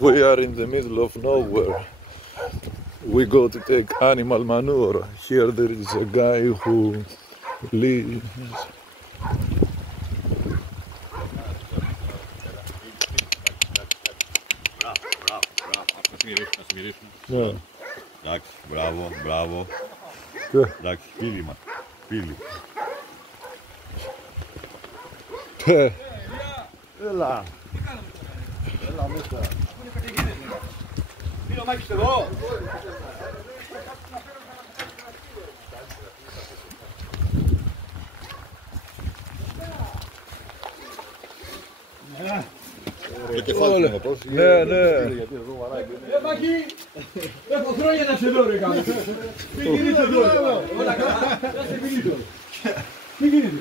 We are in the middle of nowhere. We go to take animal manure. Here there is a guy who lives. Ναι. Εντάξει, μπράβο, μπράβο. Εντάξει, φίλοι μας, φίλοι. Έλα. Έλα μέσα. Είναι ο Μάκης εδώ. Το κεφάλι μου πώς. Ναι, ναι. Μάκη, έχω χρόνια να σε δω ρε κάτω. Μην γυρίσω εδώ. Όλα καλά, θα σε μιλήσω. Μην γυρίσω.